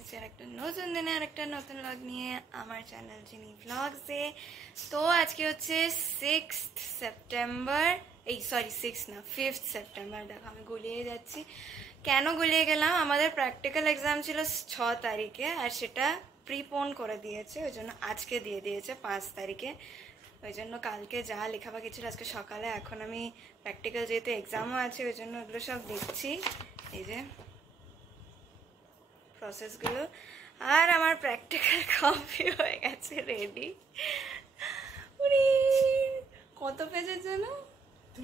এসেছি আর একটা নতুন দিনে আর একটা নতুন ব্লগ নিয়ে আমার চ্যানেল জিনি ব্লগসে। তো আজকে হচ্ছে 6th সেপ্টেম্বর, এই সরি 6 না 5th সেপ্টেম্বর। দেখো আমি গুলিয়ে যাচ্ছি। কেন গুলিয়ে গেলাম, আমাদের প্র্যাকটিক্যাল এক্সাম ছিল 6 তারিখে আর সেটা প্রিপোন করে দিয়েছে, ওই জন্য আজকে দিয়ে দিয়েছে 5 তারিখে। ওই জন্য কালকে যা লেখাবাকি ছিল আজকে সকালে, এখন আমি প্র্যাকটিক্যাল যেহেতু এক্সামও আছে ওই জন্য ওগুলো সব দেখছি, এই যে প্রসেসগুলো। আর আমার প্র্যাকটিক্যাল কপি হয়ে গেছে রেডি। কত পেজের জন্য?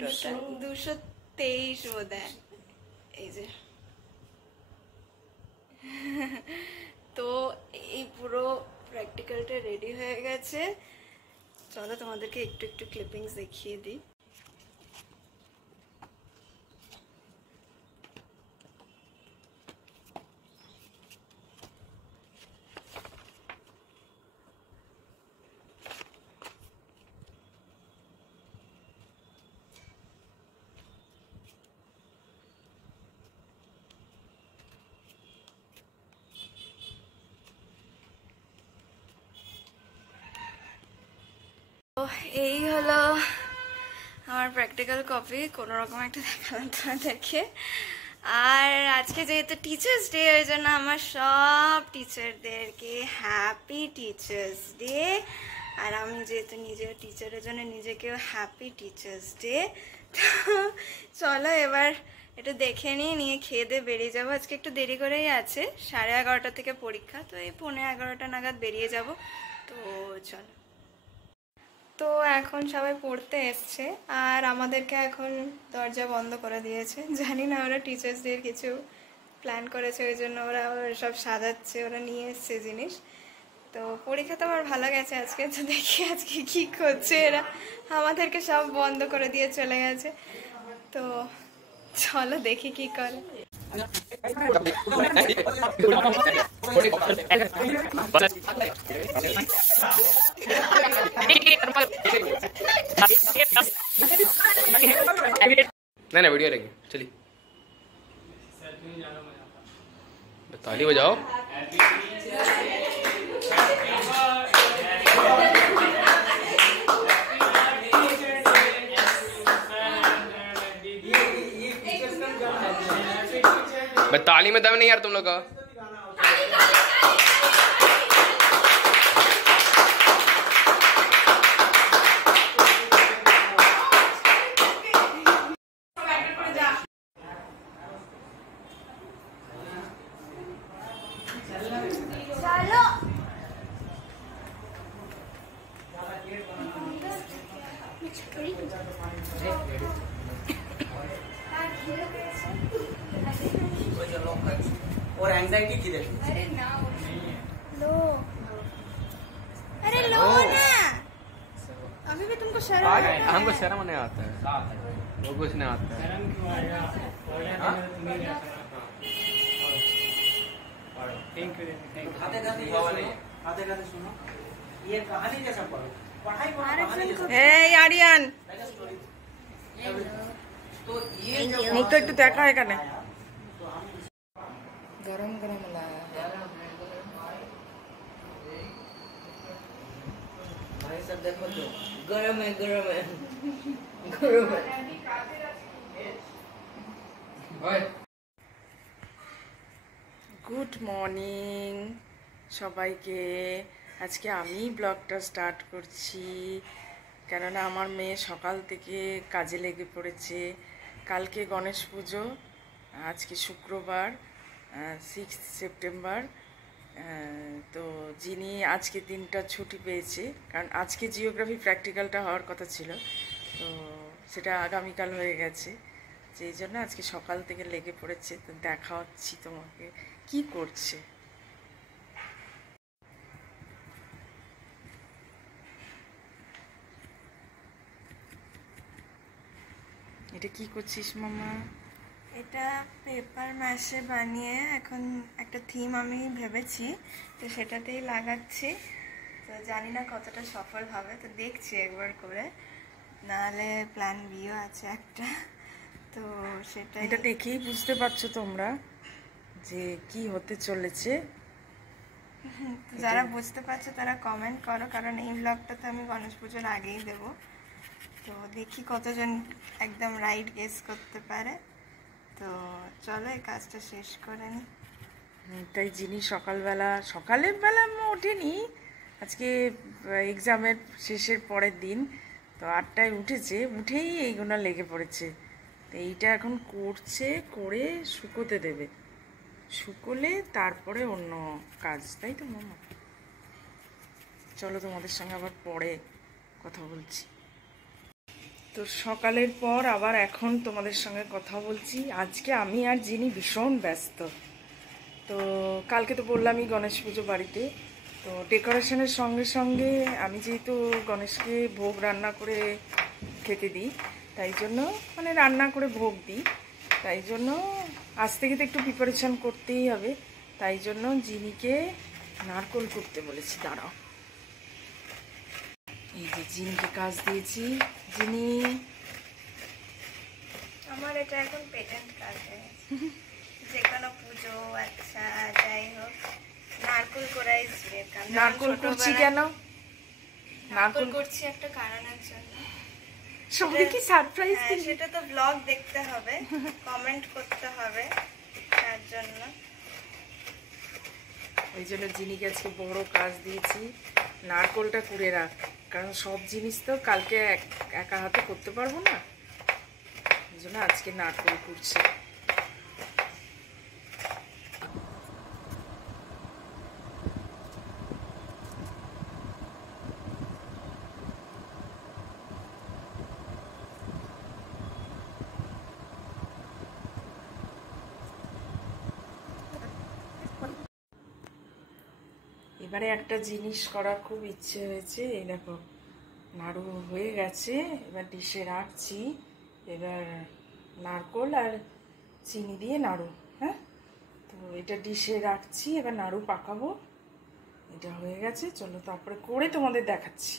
টোটাল 223 বোধ হয়। এই যে তো এই পুরো প্র্যাকটিক্যালটা রেডি হয়ে গেছে। চলো তোমাদেরকে একটু একটু ক্লিপিংস দেখিয়ে দিই। তো এই হলো আমার প্র্যাকটিক্যাল কপি, কোনো রকম একটা দেখালাম তোমাদেরকে। আর আজকে যেহেতু টিচার্স ডে ওই জন্য আমার সব টিচারদেরকে হ্যাপি টিচার্স ডে। আর আমি যেহেতু নিজেও টিচারের জন্য নিজেকেও হ্যাপি টিচার্স ডে। তো চলো এবার একটু দেখে নিয়ে খেয়ে দিয়ে বেরিয়ে যাবো। আজকে একটু দেরি করেই আছে, 11:30 থেকে পরীক্ষা, তো এই 11:15 নাগাদ বেরিয়ে যাব। তো চলো। তো এখন সবাই পড়তে এসছে আর আমাদেরকে এখন দরজা বন্ধ করে দিয়েছে। জানি না ওরা টিচার্স ডের কিছু প্ল্যান করেছে, ওই জন্য ওরা সব সাজাচ্ছে, ওরা নিয়ে এসছে জিনিস। তো পরীক্ষা তো আমার ভালো গেছে আজকে, তো দেখি আজকে কি করছে এরা। আমাদেরকে সব বন্ধ করে দিয়ে চলে গেছে, তো চলো দেখি কি করে। ना वीडियो रहेगी, चलिए ताली बजाओ। ताली में दम नहीं यार तुम लोग का। और एंजाइटी किधर? अरे ना लो, अरे लो ना, अभी भी तुमको शर्म आता है? हमको शर्म नहीं आता है, वो कुछ नहीं आता है। शर्म क्यों आएगा? खाते खाते सुनो, ये कहानी जैसा पढ़ो, पढ़ाई आर्यन तो ये मुख तो একটু দেখা এখানে गरम गरम लाया भाई सब देखो तो गरम है गरम है गरम है। গুড মর্নিং সবাইকে। আজকে আমি ব্লগটা স্টার্ট করছি, কেননা আমার মেয়ে সকাল থেকে কাজে লেগে পড়েছে। কালকে গণেশ পুজো, আজকে শুক্রবার 6 সেপ্টেম্বর। তো যিনি আজকে দিনটা ছুটি পেয়েছে, কারণ আজকে জিওগ্রাফি প্র্যাকটিক্যালটা হওয়ার কথা ছিল, তো সেটা আগামীকাল হয়ে গেছে, যেই জন্য আজকে সকাল থেকে লেগে পড়েছে। তো দেখাচ্ছি তোমাকে কি করছে। এটা কি করছিস মামা? এটা পেপার ম্যাশে বানিয়ে এখন একটা থিম আমি ভেবেছি, তো সেটাতেই লাগাচ্ছি। তো জানি না কতটা সফল হবে, তো দেখছি একবার করে, নাহলে প্ল্যান বিও আছে একটা। তো সেটা এটা দেখেই বুঝতে পারছো তোমরা যে কি হতে চলেছে। যারা বুঝতে পারছো তারা কমেন্ট করো, কারণ এই ব্লগটা তো আমি গণেশ পুজোর আগেই দেব। তো দেখি কতজন একদম রাইট গেস করতে পারে। তো চলো এই কাজটা শেষ করে নিই। তাই যিনি সকালের বেলা ওঠেনি, আজকে এক্সামের শেষের পরের দিন, তো 8টায় উঠেছে, উঠেই এইগুলো লেগে পড়েছে। তো এইটা এখন করছে, করে শুকোতে দেবে, শুকোলে তারপরে অন্য কাজ, তাই তো মামা? চলো তোমাদের সঙ্গে আবার পরে কথা বলছি। তো সকালের পর আবার এখন তোমাদের সঙ্গে কথা বলছি। আজকে আমি আর যিনি ভীষণ ব্যস্ত। তো কালকে তো বললামই গণেশ পুজো বাড়িতে, তো ডেকোরেশনের সঙ্গে সঙ্গে আমি যেহেতু গণেশকে ভোগ রান্না করে খেতে দিই, তাই জন্য মানে রান্না করে ভোগ দিই, তাই জন্য আজ থেকে তো একটু প্রিপারেশান করতেই হবে। তাই জন্য জিনিকে নারকোল করতে বলেছি। দাঁড়াও, এই যে জিনিকে কাজ দিয়েছি। জিনি, আমার এটা এখন পেটেন্ট কাজ হয়ে গেছে। যে কোনো পুজো, আচ্ছা যাই হোক, নারকোল করাই নারকোল করছি কেন? নারকোল করছি একটা কারণের জন্য। সবাইকে সারপ্রাইজ হ্যাঁ, সেটা তো ব্লগ দেখতে হবে, কমেন্ট করতে হবে, তার জন্য। ওই জন্য জিনিকে আজকে বড় কাজ দিয়েছি, নারকোলটা কুড়ে রাখ, কারণ সব জিনিস তো কালকে একা হাতে করতে পারবো না, এই জন্য আজকে নারকোল কুড়ছি। এবারে একটা জিনিস করার খুব ইচ্ছে হয়েছে। এই দেখো, নাড়ু হয়ে গেছে, এবার ডিশে রাখছি। এবার নারকোল আর চিনি দিয়ে নাড়ু, হ্যাঁ, তো এটা ডিশে রাখছি, এবার নাড়ু পাকাবো। এটা হয়ে গেছে, চলো তারপরে করে তোমাদের দেখাচ্ছি।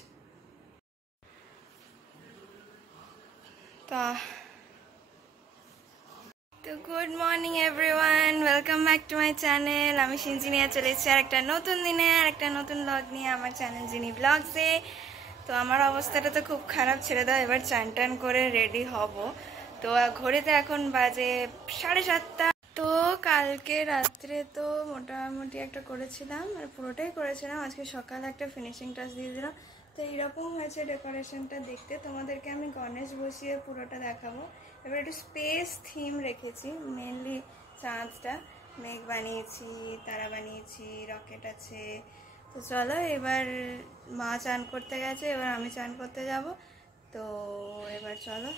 তো good morning everyone, welcome back to my channel. আমি সিনজি নিয়ে চলে এসেছি আর একটা নতুন দিনে আর একটা নতুন ব্লগ নিয়ে আমার চ্যানেল জিনি ব্লগসে। তো আমার অবস্থাটা তো খুব খারাপ, ছেড়ে দাও। এবার চান টান করে রেডি হব। তো ঘড়িতে এখন বাজে 7:30। তো কালকে রাত্রে তো মোটামুটি একটা করেছিলাম, আর পুরোটাই করেছিলাম। আজকে সকালে একটা ফিনিশিং টাচ দিয়ে দিলাম। তো এইরকম হয়েছে ডেকোরেশনটা দেখতে। তোমাদেরকে আমি গণেশ বসিয়ে পুরোটা দেখাবো। এবার একটু স্পেস থিম রেখেছি, মেনলি চাঁদটা, মেঘ বানিয়েছি, তারা বানিয়েছি, রকেট আছে। তো চলো, এবার মা চান করতে গেছে, এবার আমি চান করতে যাব। তো এবার চলো,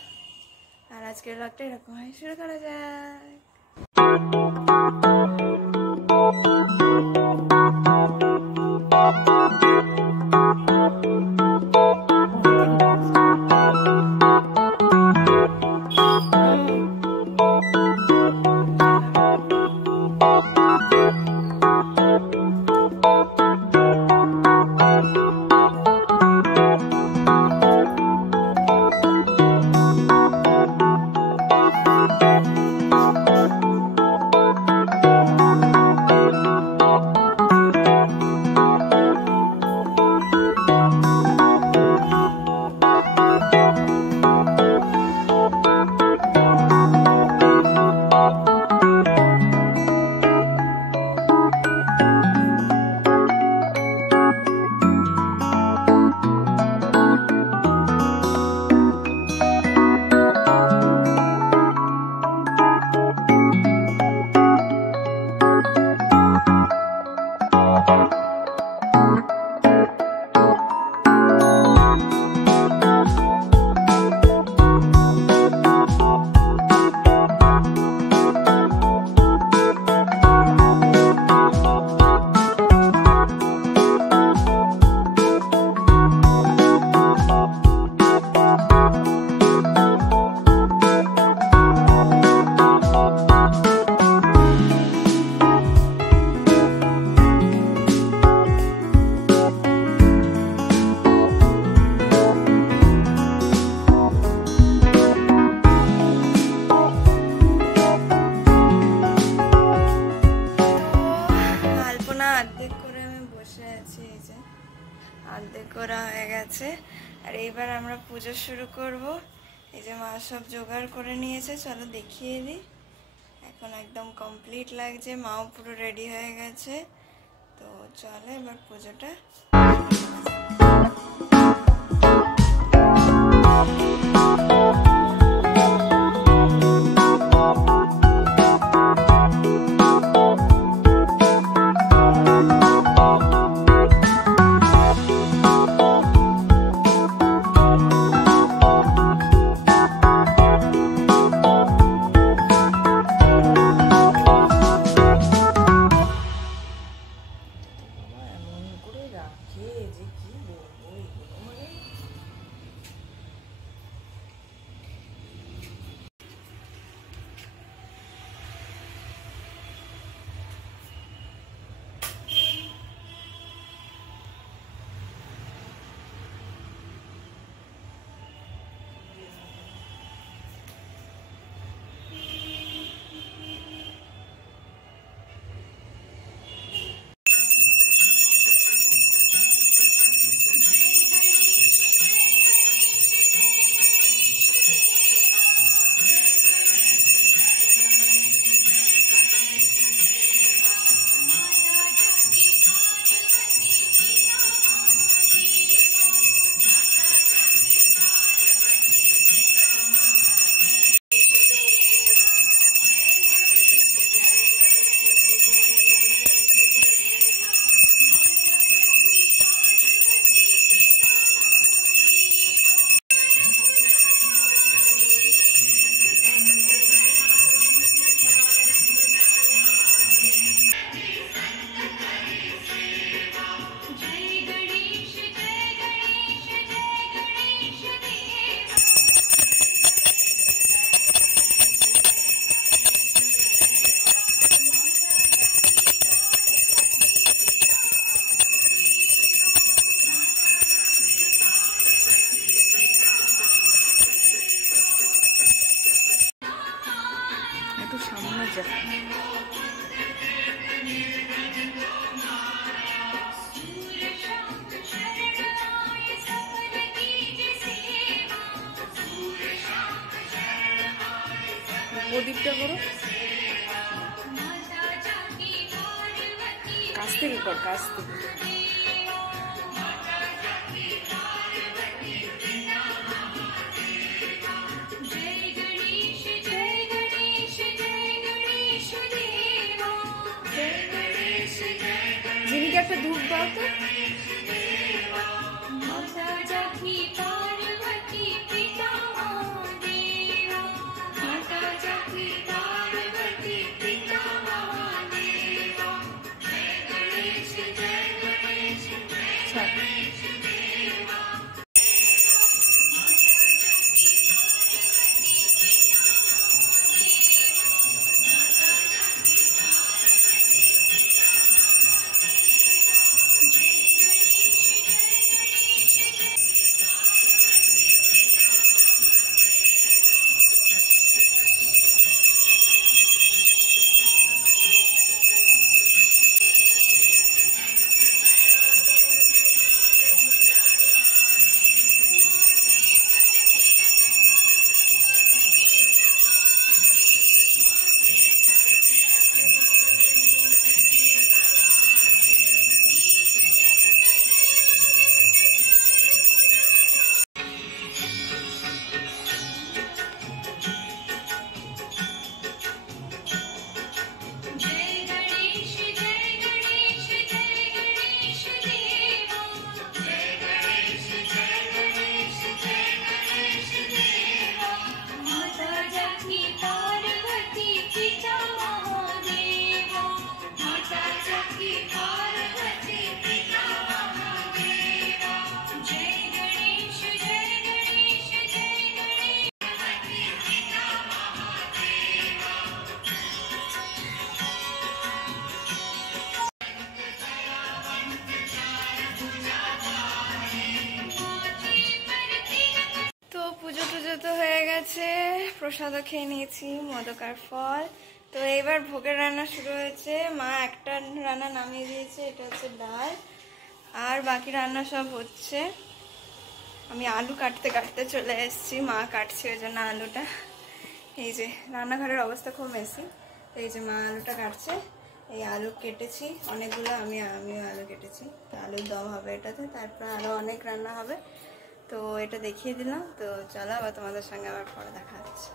আর আজকের ব্লগটা এরকম হয়, শুরু করা যায়। এইবার আমরা পুজো শুরু করব। এই যে মা সব জোগাড় করে নিয়েছে, চলো দেখিয়ে দিই। এখন একদম কমপ্লিট লাগছে, মাও পুরো রেডি হয়ে গেছে। তো চলো এবার পুজোটা। প্রদীপটা করো, কাছ থেকে কর, কাছ থেকে। জিনিকে একটা ধূপ দাও তো। প্রসাদও খেয়ে নিয়েছি, মোদক আর ফল। তো এইবার ভোগের রান্না শুরু হয়েছে। মা একটা রান্না নামিয়ে দিয়েছে, এটা হচ্ছে ডাল, আর বাকি রান্না সব হচ্ছে। আমি আলু কাটতে কাটতে চলে এসেছি, মা কাটছে ওই জন্য আলুটা। এই যে রান্নাঘরের অবস্থা খুব মেসি, তো এই যে মা আলুটা কাটছে। এই আলু কেটেছি অনেকগুলো, আমিও আলু কেটেছি, তো আলুর দম হবে এটাতে, তারপর আরও অনেক রান্না হবে। তো এটা দেখিয়ে দিলাম, তো চলো আবার তোমাদের সঙ্গে আবার পরে দেখা হচ্ছে।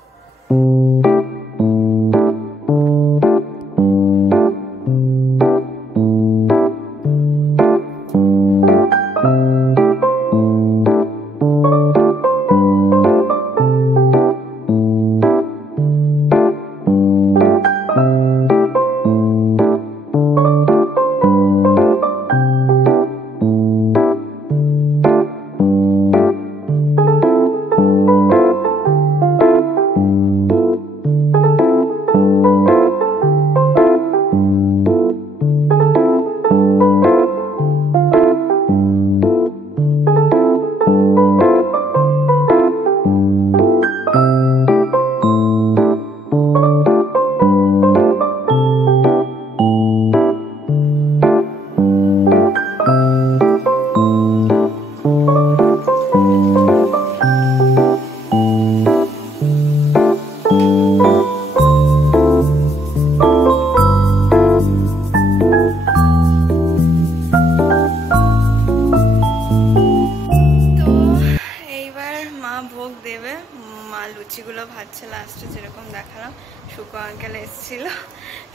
লুচিগুলো ভাজছে লাস্টে, যেরকম দেখালাম। শুকো আঙ্কেল এসেছিল,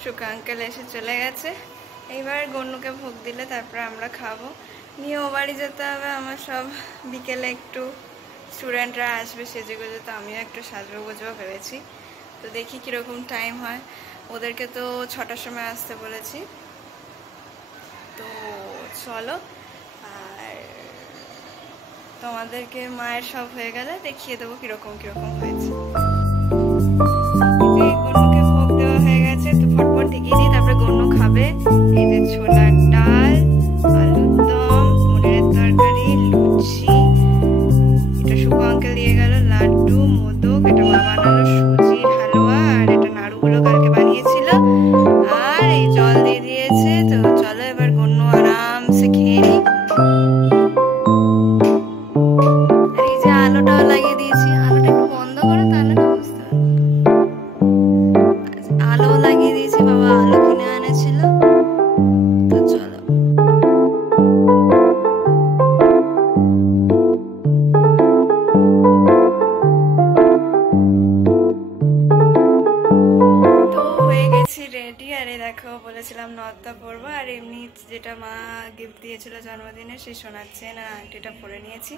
শুকো আঙ্কেল এসে চলে গেছে। এইবার গন্নুকে ভোগ দিলে তারপরে আমরা খাবো, নিয়ে ও বাড়ি যেতে হবে। আমার সব বিকেলে একটু স্টুডেন্টরা আসবে সেজে গুজে, তো আমিও একটু সাজবো গুজবো ভেবেছি। তো দেখি কীরকম টাইম হয়। ওদেরকে তো 6টার সময় আসতে বলেছি, তো চলো। আর তোমাদেরকে মায়ের সব হয়ে গেলে দেখিয়ে দেবো কিরকম কিরকম হয়েছে। গন্নুকে ভোগ দেওয়া হয়ে গেছে, তো ফটফট দেখিয়ে দিই, তারপরে গন্নু খাবে। এই যে ছোলার ডাল, আলুর দম, পনিরের তরকারি, লুচি, এটা শুকো আঙ্কেল দিয়ে গেল, লাড্ডু, মোদক, এটা মা বানালো সুজির হালুয়া, আর এটা নাড়ুগুলো কালকে বানিয়েছিল, আর এই জল দিয়ে দিয়েছে। তো চলো এবার গন্নু আরামসে খেয়ে নিই। বলেছিলাম নর্তা পরবো, আর এমনি যেটা মা গিফট দিয়েছিল জন্মদিনে সেই সোনার চেন আর আংটিটা পরে নিয়েছি,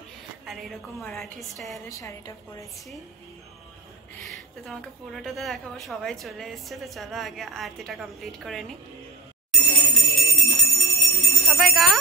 আর এরকম মারাঠি স্টাইলের শাড়িটা পরেছি। তো তোমাকে পুরোটা তো দেখাবো, সবাই চলে এসছে। তো চলো আগে আরতিটা কমপ্লিট করে নি। সবাই গাও।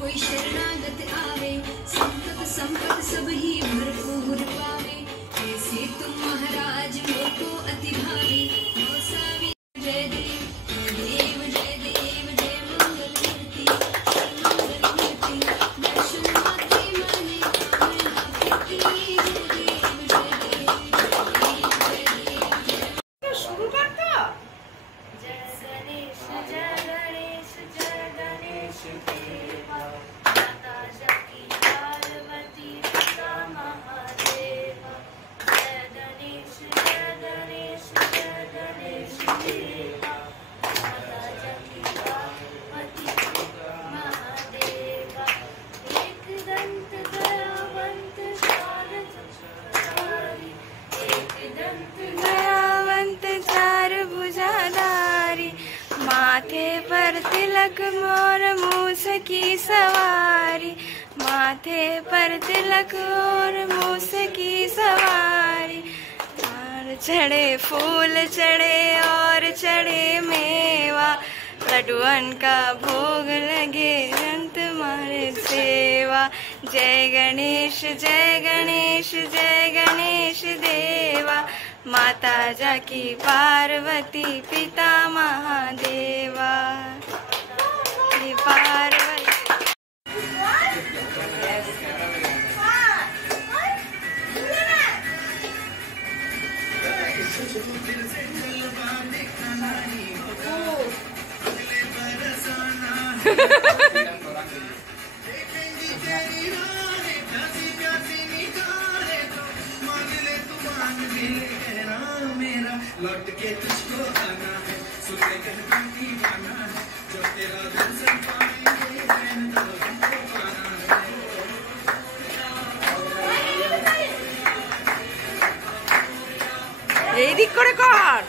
कोई शरणागत आवे, संपत संपत सब ही भरपूर पावे। ऐसे तुम महाराज मोको अति भावी, गोसावी जय देव जय देव जय देव जय मंगल मूर्ति। दयावंत चार भुजाधारी, माथे पर तिलक मोर मूस की सवारी, माथे पर तिलक और मूस की सवारी। और चढ़े फूल चढ़े और चढ़े मेवा, लड्डुअन का भोग लगे रंत मारे सेवा। जय गणेश जय गणेश जय गणेश देवा, माता जाकी पार्वती पिता महादेवा। ये पार्वती लौट के तुझको आना है, सुने गणपति गाना है, जो तेरा दर्शन पाएंगे तो हमको पाना है। এই দিক করে কর,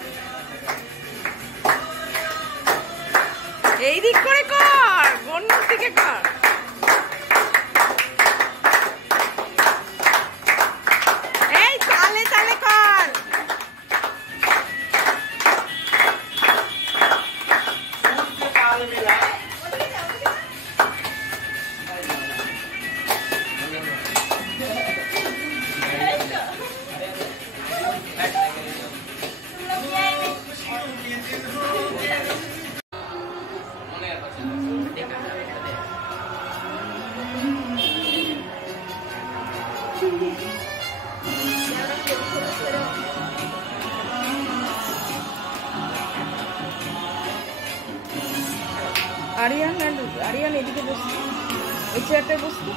এই দিক করে কর, বন্যার দিকে কর। এই তালে তালে কর। আরিয়ান এদিকে বসছি, ওই চেয়ারটায় বসছি।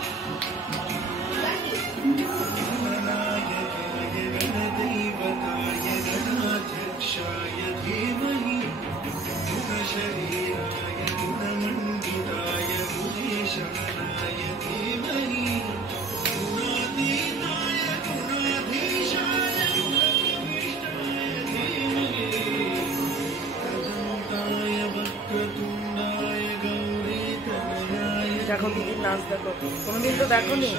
দেখো দিদির নাচ, দেখো কোনোদিন তো দেখো নি।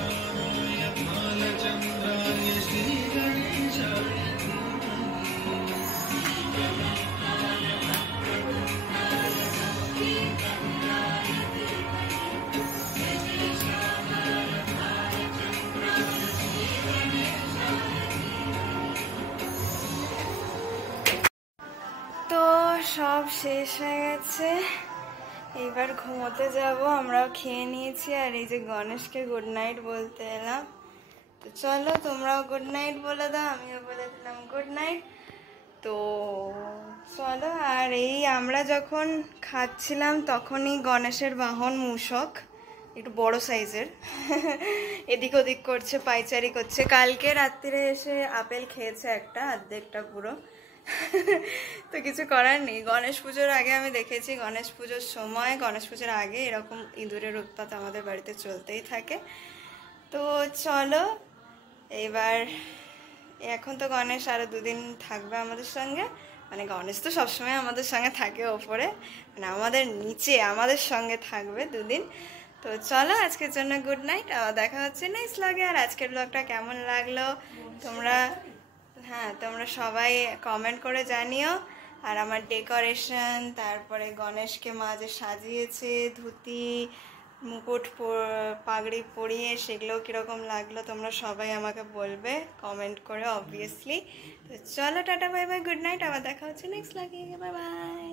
তো সব শেষ হয়ে গেছে, এবার ঘুমোতে যাব। আমরাও খেয়ে নিয়েছি, আর এই যে গণেশকে গুড নাইট বলতে এলাম। তো চলো তোমরাও গুড নাইট বলে দাও, আমিও বলে দিলাম গুড নাইট। তো চলো, আর এই আমরা যখন খাচ্ছিলাম তখনই গণেশের বাহন মূষক, একটু বড় সাইজের, এদিক ওদিক করছে, পাইচারি করছে। কালকে রাত্রিরে এসে আপেল খেয়েছে একটা, অর্ধেকটা পুরো। তো কিছু করার নেই, গণেশ পুজোর আগে আমি দেখেছি, গণেশ পুজোর সময়, গণেশ পুজোর আগে এরকম ইঁদুরের উৎপাত আমাদের বাড়িতে চলতেই থাকে। তো চলো এবার, এখন তো গণেশ আরও 2 দিন থাকবে আমাদের সঙ্গে, মানে গণেশ তো সবসময় আমাদের সঙ্গে থাকে ওপরে, মানে আমাদের নিচে আমাদের সঙ্গে থাকবে 2 দিন। তো চলো আজকের জন্য গুড নাইট, আবার দেখা হচ্ছে নেক্সট ব্লগে। আর আজকের ব্লগটা কেমন লাগলো তোমরা সবাই কমেন্ট করে জানিও। আর আমার ডেকোরেশন, তারপরে গণেশকে মা যে সাজিয়েছে ধুতি মুকুট পাগড়ি পরিয়ে, সেগুলো কীরকম লাগলো তোমরা সবাই আমাকে বলবে কমেন্ট করে অবভিয়াসলি। তো চলো tata bye bye, good night, আবার দেখা হচ্ছে নেক্সট ব্লগে, বাই বাই।